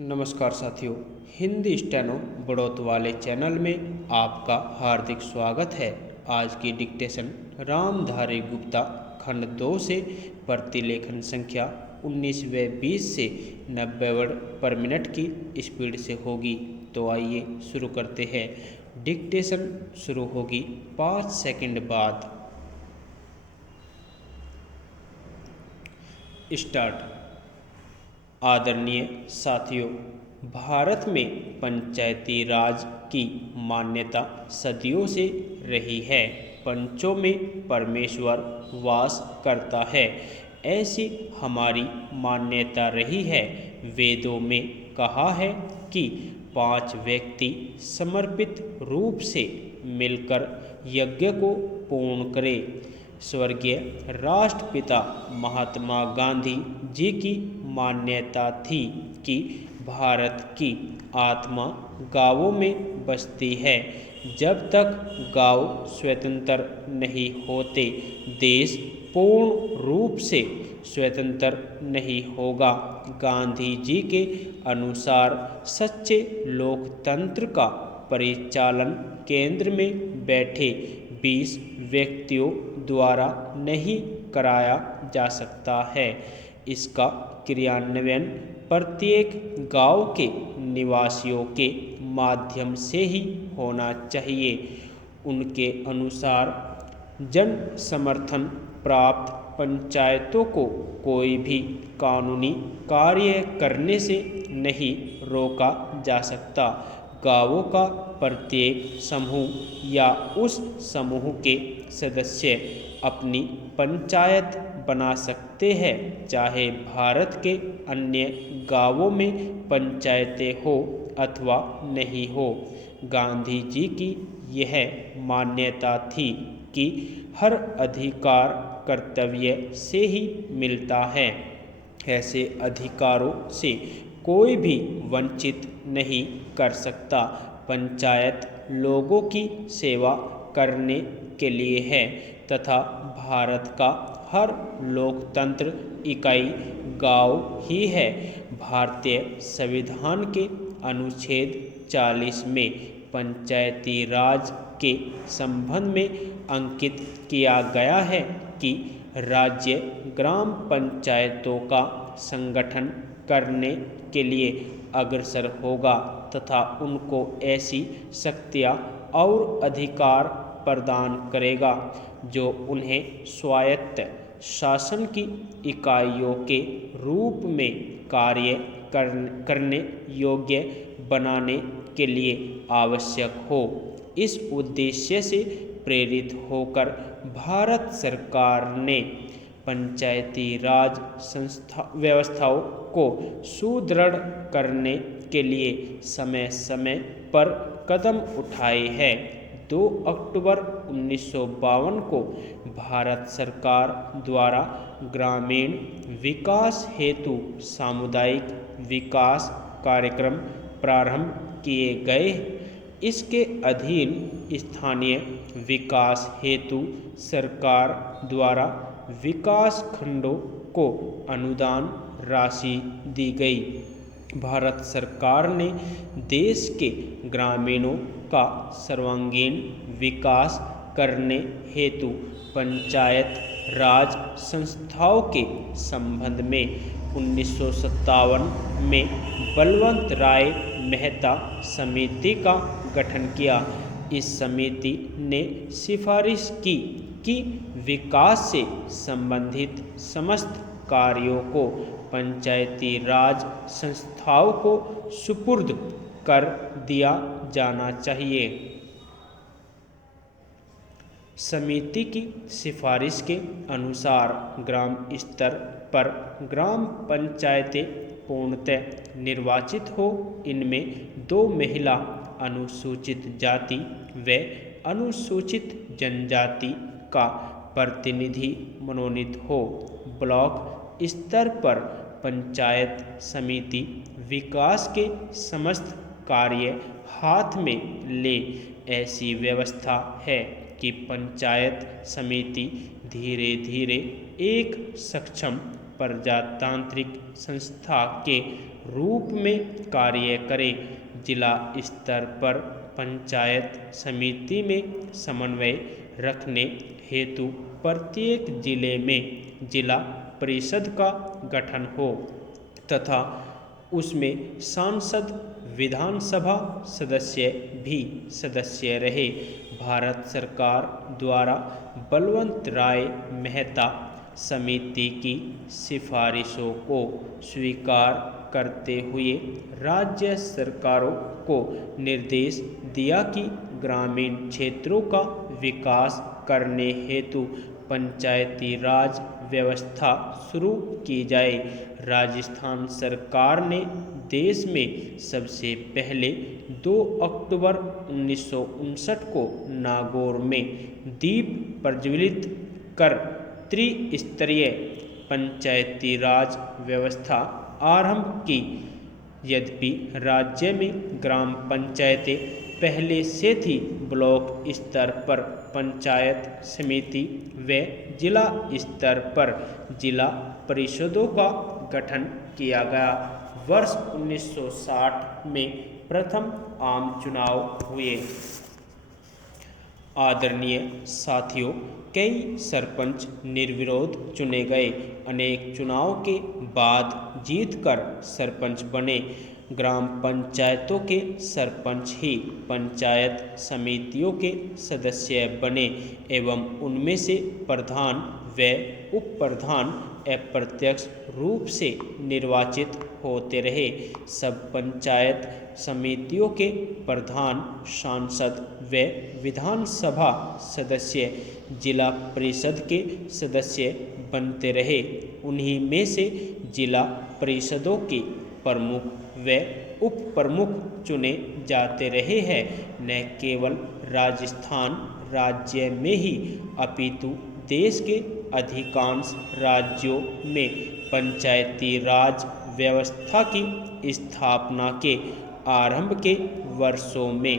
नमस्कार साथियों, हिंदी स्टेनो बढ़ोत वाले चैनल में आपका हार्दिक स्वागत है। आज की डिक्टेशन रामधारी गुप्ता खंड 2 से प्रतिलेखन संख्या 19 व 20 से 90 वर्ड पर मिनट की स्पीड से होगी। तो आइए शुरू करते हैं। डिक्टेशन शुरू होगी 5 सेकंड बाद। स्टार्ट। आदरणीय साथियों, भारत में पंचायती राज की मान्यता सदियों से रही है। पंचों में परमेश्वर वास करता है, ऐसी हमारी मान्यता रही है। वेदों में कहा है कि 5 व्यक्ति समर्पित रूप से मिलकर यज्ञ को पूर्ण करें। स्वर्गीय राष्ट्रपिता महात्मा गांधी जी की मान्यता थी कि भारत की आत्मा गांवों में बसती है। जब तक गांव स्वतंत्र नहीं होते, देश पूर्ण रूप से स्वतंत्र नहीं होगा। गांधी जी के अनुसार सच्चे लोकतंत्र का परिचालन केंद्र में बैठे 20 व्यक्तियों द्वारा नहीं कराया जा सकता है। इसका क्रियान्वयन प्रत्येक गांव के निवासियों के माध्यम से ही होना चाहिए। उनके अनुसार जन समर्थन प्राप्त पंचायतों को कोई भी कानूनी कार्य करने से नहीं रोका जा सकता। गांवों का प्रत्येक समूह या उस समूह के सदस्य अपनी पंचायत बना सकते हैं, चाहे भारत के अन्य गांवों में पंचायतें हो अथवा नहीं हो। गांधी जी की यह मान्यता थी कि हर अधिकार कर्तव्य से ही मिलता है। ऐसे अधिकारों से कोई भी वंचित नहीं कर सकता। पंचायत लोगों की सेवा करने के लिए है तथा भारत का हर लोकतंत्र इकाई गांव ही है। भारतीय संविधान के अनुच्छेद 40 में पंचायती राज के संबंध में अंकित किया गया है कि राज्य ग्राम पंचायतों का संगठन करने के लिए अग्रसर होगा तथा उनको ऐसी शक्तियाँ और अधिकार प्रदान करेगा जो उन्हें स्वायत्त शासन की इकाइयों के रूप में कार्य करने योग्य बनाने के लिए आवश्यक हो। इस उद्देश्य से प्रेरित होकर भारत सरकार ने पंचायती राज व्यवस्थाओं को सुदृढ़ करने के लिए समय समय पर कदम उठाए हैं। 2 अक्टूबर 1952 को भारत सरकार द्वारा ग्रामीण विकास हेतु सामुदायिक विकास कार्यक्रम प्रारंभ किए गए। इसके अधीन स्थानीय विकास हेतु सरकार द्वारा विकास खंडों को अनुदान राशि दी गई। भारत सरकार ने देश के ग्रामीणों का सर्वांगीण विकास करने हेतु पंचायत राज संस्थाओं के संबंध में 1957 में बलवंत राय मेहता समिति का गठन किया। इस समिति ने सिफारिश की कि विकास से संबंधित समस्त कार्यों को पंचायती राज संस्थाओं को सुपुर्द कर दिया जाना चाहिए। समिति की सिफारिश के अनुसार ग्राम स्तर पर ग्राम पंचायतें पूर्णतः निर्वाचित हो। इनमें 2 महिला अनुसूचित जाति व अनुसूचित जनजाति का प्रतिनिधि मनोनीत हो। ब्लॉक स्तर पर पंचायत समिति विकास के समस्त कार्य हाथ में ले। ऐसी व्यवस्था है कि पंचायत समिति धीरे धीरे एक सक्षम प्रजातांत्रिक संस्था के रूप में कार्य करे। जिला स्तर पर पंचायत समिति में समन्वय रखने हेतु प्रत्येक जिले में जिला परिषद का गठन हो तथा उसमें सांसद विधानसभा सदस्य भी सदस्य रहे। भारत सरकार द्वारा बलवंत राय मेहता समिति की सिफारिशों को स्वीकार करते हुए राज्य सरकारों को निर्देश दिया कि ग्रामीण क्षेत्रों का विकास करने हेतु पंचायती राज व्यवस्था शुरू की जाए। राजस्थान सरकार ने देश में सबसे पहले 2 अक्टूबर 1959 को नागौर में दीप प्रज्वलित कर त्रिस्तरीय पंचायती राज व्यवस्था आरंभ की। यद्यपि राज्य में ग्राम पंचायतें पहले से थी, ब्लॉक स्तर पर पंचायत समिति व जिला स्तर पर जिला परिषदों का गठन किया गया। वर्ष 1960 में प्रथम आम चुनाव हुए। आदरणीय साथियों, कई सरपंच निर्विरोध चुने गए। अनेक चुनाव के बाद जीतकर सरपंच बने। ग्राम पंचायतों के सरपंच ही पंचायत समितियों के सदस्य बने एवं उनमें से प्रधान व उप प्रधान अप्रत्यक्ष रूप से निर्वाचित होते रहे। सब पंचायत समितियों के प्रधान सांसद व विधानसभा सदस्य जिला परिषद के सदस्य बनते रहे। उन्हीं में से जिला परिषदों के प्रमुख व उप प्रमुख चुने जाते रहे हैं। न केवल राजस्थान राज्य में ही अपितु देश के अधिकांश राज्यों में पंचायती राज व्यवस्था की स्थापना के आरंभ के वर्षों में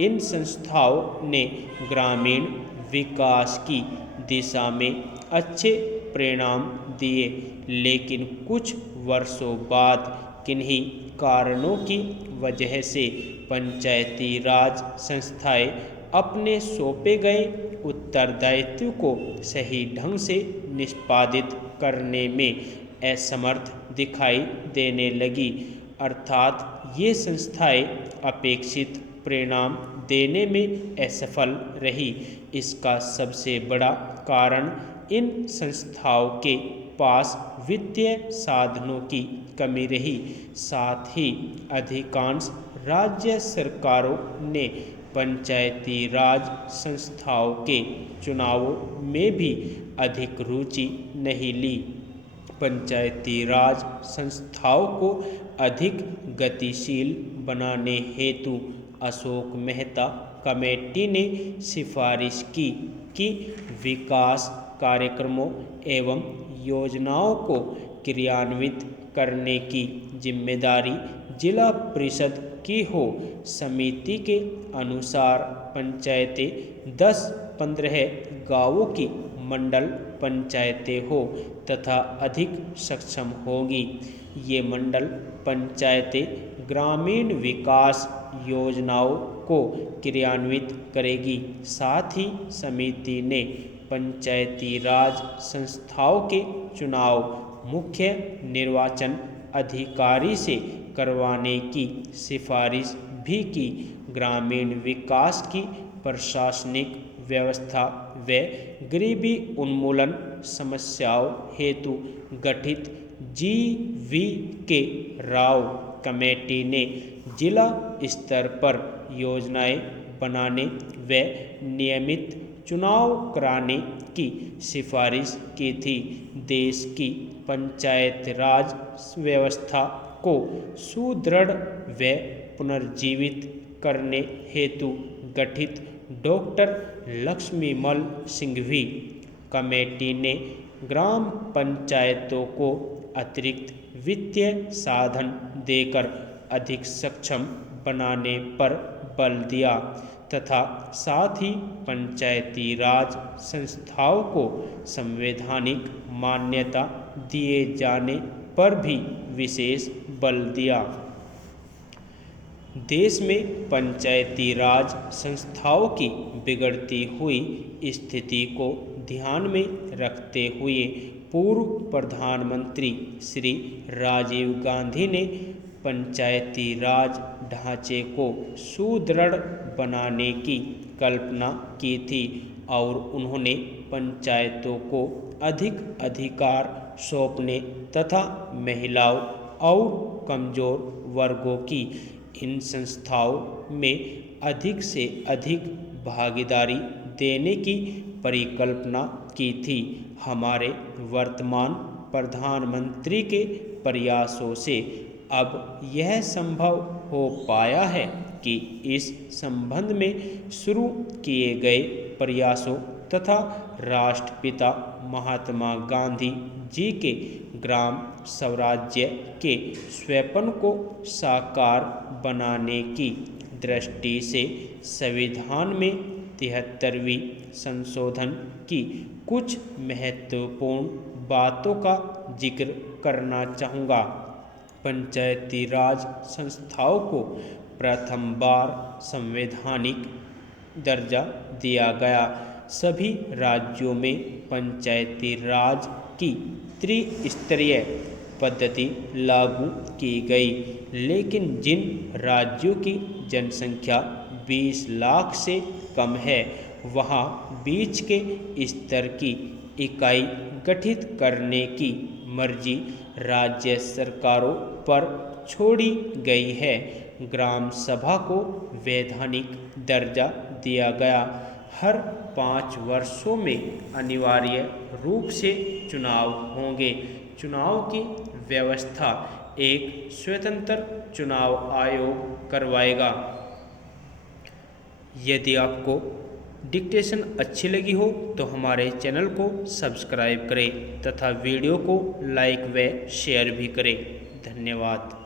इन संस्थाओं ने ग्रामीण विकास की दिशा में अच्छे परिणाम दिए। लेकिन कुछ वर्षों बाद किन्हीं कारणों की वजह से पंचायती राज संस्थाएं अपने सौंपे गए उत्तरदायित्व को सही ढंग से निष्पादित करने में असमर्थ दिखाई देने लगी, अर्थात ये संस्थाएं अपेक्षित परिणाम देने में असफल रही। इसका सबसे बड़ा कारण इन संस्थाओं के पास वित्तीय साधनों की कमी रही। साथ ही अधिकांश राज्य सरकारों ने पंचायती राज संस्थाओं के चुनावों में भी अधिक रुचि नहीं ली। पंचायती राज संस्थाओं को अधिक गतिशील बनाने हेतु अशोक मेहता कमेटी ने सिफारिश की कि विकास कार्यक्रमों एवं योजनाओं को क्रियान्वित करने की जिम्मेदारी जिला परिषद की हो। समिति के अनुसार पंचायतें 10-15 गांवों की मंडल पंचायतें हो तथा अधिक सक्षम होगी। ये मंडल पंचायतें ग्रामीण विकास योजनाओं को क्रियान्वित करेगी। साथ ही समिति ने पंचायती राज संस्थाओं के चुनाव मुख्य निर्वाचन अधिकारी से करवाने की सिफारिश भी की। ग्रामीण विकास की प्रशासनिक व्यवस्था व गरीबी उन्मूलन समस्याओं हेतु गठित GVK राव कमेटी ने जिला स्तर पर योजनाएं बनाने व नियमित चुनाव कराने की सिफारिश की थी। देश की पंचायत राज व्यवस्था को सुदृढ़ व पुनर्जीवित करने हेतु गठित डॉक्टर लक्ष्मीमल सिंघवी कमेटी ने ग्राम पंचायतों को अतिरिक्त वित्तीय साधन देकर अधिक सक्षम बनाने पर बल दिया तथा साथ ही पंचायती राज संस्थाओं को संवैधानिक मान्यता दिए जाने पर भी विशेष बल दिया। देश में पंचायती राज संस्थाओं की बिगड़ती हुई स्थिति को ध्यान में रखते हुए पूर्व प्रधानमंत्री श्री राजीव गांधी ने पंचायती राज ढांचे को सुदृढ़ बनाने की कल्पना की थी और उन्होंने पंचायतों को अधिक अधिकार सौंपने तथा महिलाओं और कमजोर वर्गों की इन संस्थाओं में अधिक से अधिक भागीदारी देने की परिकल्पना की थी। हमारे वर्तमान प्रधानमंत्री के प्रयासों से अब यह संभव हो पाया है कि इस संबंध में शुरू किए गए प्रयासों तथा राष्ट्रपिता महात्मा गांधी जी के ग्राम स्वराज्य के स्वप्न को साकार बनाने की दृष्टि से संविधान में 73वीं संशोधन की कुछ महत्वपूर्ण बातों का जिक्र करना चाहूँगा। पंचायती राज संस्थाओं को प्रथम बार संवैधानिक दर्जा दिया गया। सभी राज्यों में पंचायती राज की त्रिस्तरीय पद्धति लागू की गई, लेकिन जिन राज्यों की जनसंख्या 20 लाख से कम है वहाँ बीच के स्तर की इकाई गठित करने की मर्जी राज्य सरकारों पर छोड़ी गई है। ग्राम सभा को वैधानिक दर्जा दिया गया। हर 5 वर्षों में अनिवार्य रूप से चुनाव होंगे। चुनाव की व्यवस्था एक स्वतंत्र चुनाव आयोग करवाएगा। यदि आपको डिक्टेशन अच्छी लगी हो तो हमारे चैनल को सब्सक्राइब करें तथा वीडियो को लाइक व शेयर भी करें। धन्यवाद।